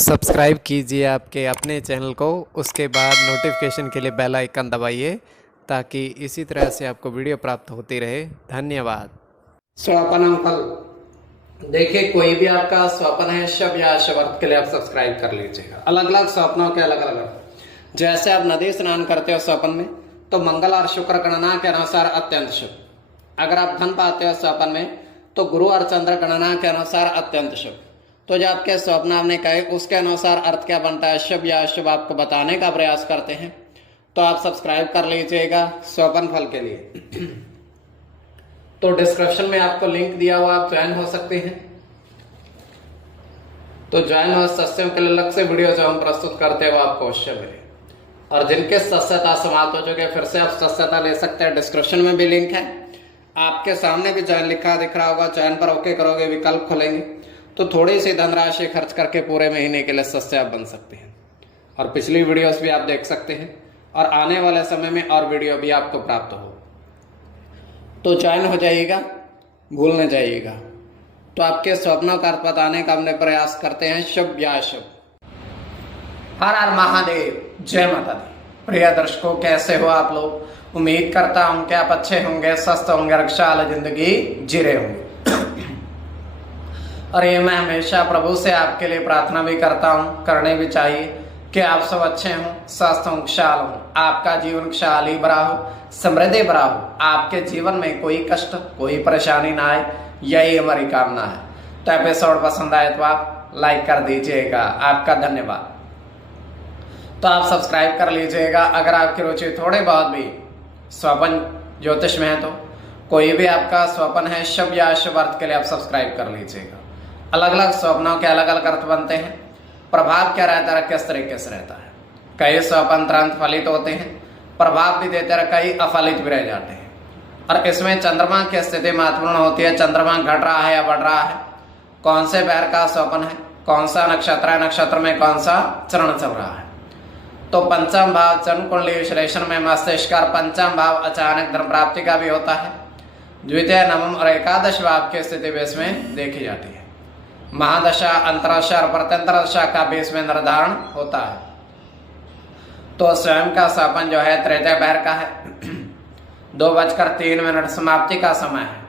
Subscribe कीजिए आपके अपने चैनल को, उसके बाद नोटिफिकेशन के लिए बेल आइकन दबाइए ताकि इसी तरह से आपको वीडियो प्राप्त होती रहे। धन्यवाद। स्वपनम फल। देखिए, कोई भी आपका स्वप्न है शुभ या अशुभ अर्थ के लिए आप सब्सक्राइब कर लीजिएगा। अलग अलग स्वप्नों के अलग अलग अर्थ। जैसे आप नदी स्नान करते हो स्वप्न में, तो मंगल और शुक्र गणना के अनुसार अत्यंत शुभ। अगर आप धन पाते हो स्वप्न में, तो गुरु और चंद्र गणना के अनुसार अत्यंत शुभ। तो जो आपके स्वप्न आपने कहे उसके अनुसार अर्थ क्या बनता है, शुभ या अशुभ, आपको बताने का प्रयास करते हैं। तो आप सब्सक्राइब कर लीजिएगा स्वप्न फल के लिए। तो डिस्क्रिप्शन में आपको लिंक दिया हुआ, आप ज्वाइन हो सकते हैं। तो ज्वाइन हो सस्यों के लिए अलग से वीडियो जो हम प्रस्तुत करते हैं वो आपको अवश्य मिले। और जिनके सस्यता समाप्त हो चुके हैं, फिर से आप सस्यता ले सकते हैं। डिस्क्रिप्शन में भी लिंक है, आपके सामने भी ज्वाइन लिखा दिख रहा होगा। ज्वाइन पर ओके करोगे, विकल्प खुलेंगे, तो थोड़ी सी धनराशि खर्च करके पूरे महीने के लिए सस्य आप बन सकते हैं। और पिछली वीडियोस भी आप देख सकते हैं, और आने वाले समय में और वीडियो भी आपको प्राप्त हो। तो ज्वाइन हो जाइएगा, भूल न जाइएगा। तो आपके स्वप्नों का अर्थ बताने का हमने प्रयास करते हैं, शुभ या अशुभ। हर हर महादेव, जय माता दी। प्रिय दर्शकों, कैसे हो आप लोग? उम्मीद करता हूं कि आप अच्छे होंगे, स्वस्थ होंगे, रक्षाल जिंदगी जी रहे होंगे। और ये मैं हमेशा प्रभु से आपके लिए प्रार्थना भी करता हूँ, करनी भी चाहिए, कि आप सब अच्छे हों, स्वस्थ हों, खुशहाल हों, आपका जीवन खुशहाली भरा हो, समृद्धि भरा हो, आपके जीवन में कोई कष्ट कोई परेशानी ना आए, यही हमारी कामना है। तो एपिसोड पसंद आए तो आप लाइक कर दीजिएगा, आपका धन्यवाद। तो आप सब्सक्राइब कर लीजिएगा। अगर आपकी रुचि थोड़ी बहुत भी स्वप्न ज्योतिष में है, तो कोई भी आपका स्वप्न है शुभ या अशुभ अर्थ के लिए आप सब्सक्राइब कर लीजिएगा। अलग अलग स्वप्नों के अलग अलग अर्थ बनते हैं। प्रभाव क्या रहता है, किस तरीके से रहता है। कई स्वप्न तुरंत फलित होते हैं, प्रभाव भी देते हैं, कई अफलित भी रह जाते हैं। और इसमें चंद्रमा की स्थिति महत्वपूर्ण होती है। चंद्रमा घट रहा है या बढ़ रहा है, कौन से पैर का स्वप्न है, कौन सा नक्षत्र है, नक्षत्र में कौन सा चरण चल रहा है। तो पंचम भाव जन्म कुंडली विश्लेषण में मस्तिष्क और पंचम भाव अचानक धन प्राप्ति का भी होता है। द्वितीय, नवम और एकादश भाव की स्थिति भी इसमें देखी जाती है। महादशा, अंतरदशा और प्रत्यंतर दशा का भी इसमें निर्धारण होता है। तो स्वयं का स्वप्न जो है तृतीय पैर का है। 2:03 समाप्ति का समय है।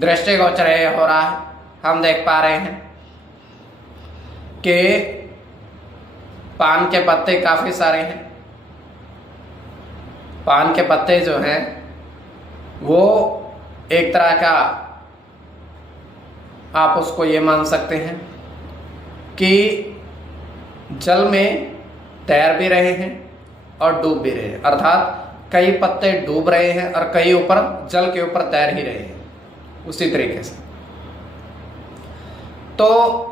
दृष्टिगोचर हो रहा है, हम देख पा रहे हैं कि पान के पत्ते काफी सारे हैं। पान के पत्ते जो हैं वो एक तरह का, आप उसको ये मान सकते हैं कि जल में तैर भी रहे हैं और डूब भी रहे हैं। अर्थात कई पत्ते डूब रहे हैं और कई ऊपर जल के ऊपर तैर ही रहे हैं, उसी तरीके से। तो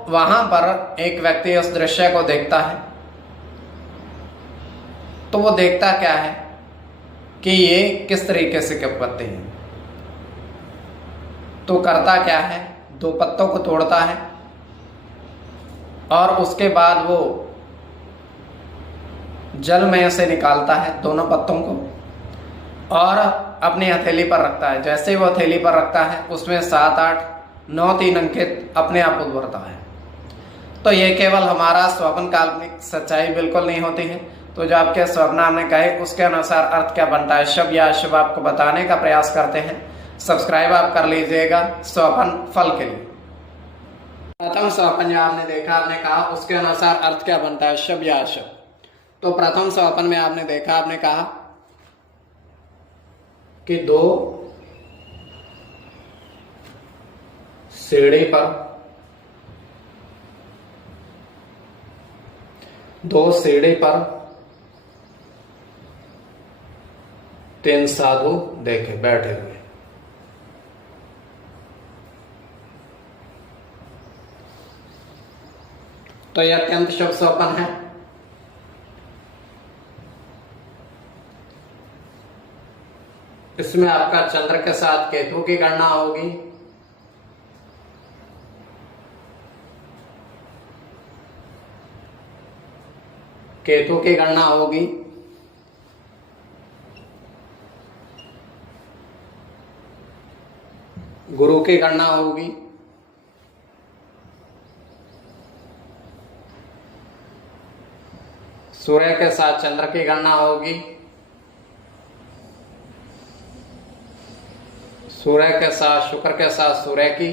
वहां पर एक व्यक्ति उस दृश्य को देखता है, तो वो देखता क्या है कि ये किस तरीके से के पत्ते हैं। तो करता क्या है, 2 पत्तों को तोड़ता है और उसके बाद वो जल में से निकालता है दोनों पत्तों को और अपनी हथेली पर रखता है। जैसे ही वो हथेली पर रखता है, उसमें 7, 8, 9, 3 अंकित अपने आप उभरता है। तो ये केवल हमारा स्वप्न काल्पनिक, सच्चाई बिल्कुल नहीं होती है। तो जो आपके स्वप्न हमने कहे उसके अनुसार अर्थ क्या बनता है, शुभ या अशुभ, आपको बताने का प्रयास करते हैं। सब्सक्राइब आप कर लीजिएगा स्वप्न फल के लिए। प्रथम स्वप्न जो आपने देखा, आपने कहा उसके अनुसार अर्थ क्या बनता है, शुभ या अशुभ। तो प्रथम स्वप्न में आपने देखा, आपने कहा कि 2 सीढ़ी पर 3 साधु देखे बैठे हुए। तो यह अत्यंत शुभ स्वप्न है। इसमें आपका चंद्र के साथ केतु की गणना होगी। केतु की गणना होगी, गुरु की गणना होगी, सूर्य के साथ चंद्र की गणना होगी, सूर्य के साथ शुक्र के साथ सूर्य की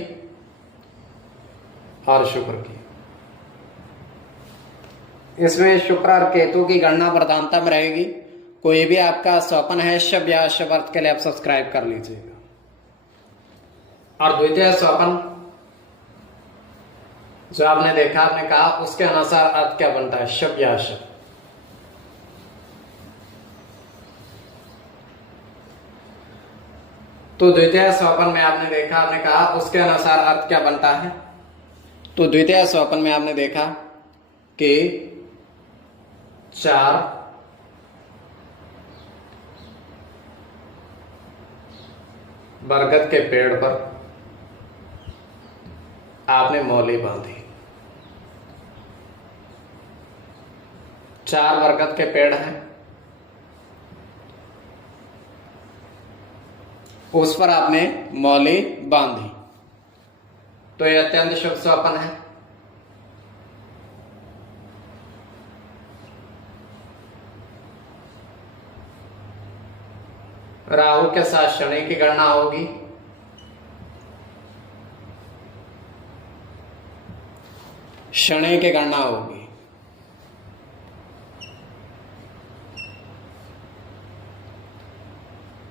और शुक्र की। इसमें शुक्र और केतु की गणना प्रधानता में रहेगी। कोई भी आपका स्वप्न है शुभ या शुभ अर्थ के लिए आप सब्सक्राइब कर लीजिएगा। और द्वितीय स्वप्न जो आपने देखा, आपने कहा, उसके अनुसार अर्थ क्या बनता है, शुभ या अशुभ। तो द्वितीय स्वप्न में आपने देखा, आपने कहा, उसके अनुसार अर्थ क्या बनता है। तो द्वितीय स्वप्न में आपने देखा कि 4 बरगद के पेड़ पर आपने मौली बांधी। 4 बरगद के पेड़ हैं, उस पर आपने मौली बांधी। तो यह अत्यंत शुभ स्वप्न है। राहु के साथ शनि की गणना होगी, शनि की गणना होगी।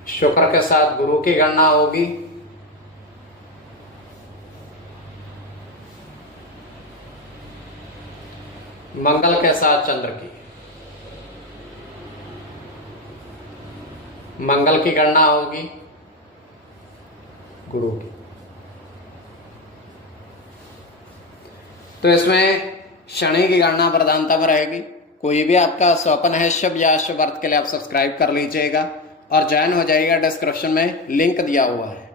शुक्र के साथ गुरु की गणना होगी, मंगल के साथ चंद्र की, मंगल की गणना होगी, गुरु की। तो इसमें शनि की गणना प्रधानता में रहेगी। कोई भी आपका स्वप्न है शुभ या शुभ अर्थ के लिए आप सब्सक्राइब कर लीजिएगा और ज्वाइन हो जाइएगा। डिस्क्रिप्शन में लिंक दिया हुआ है।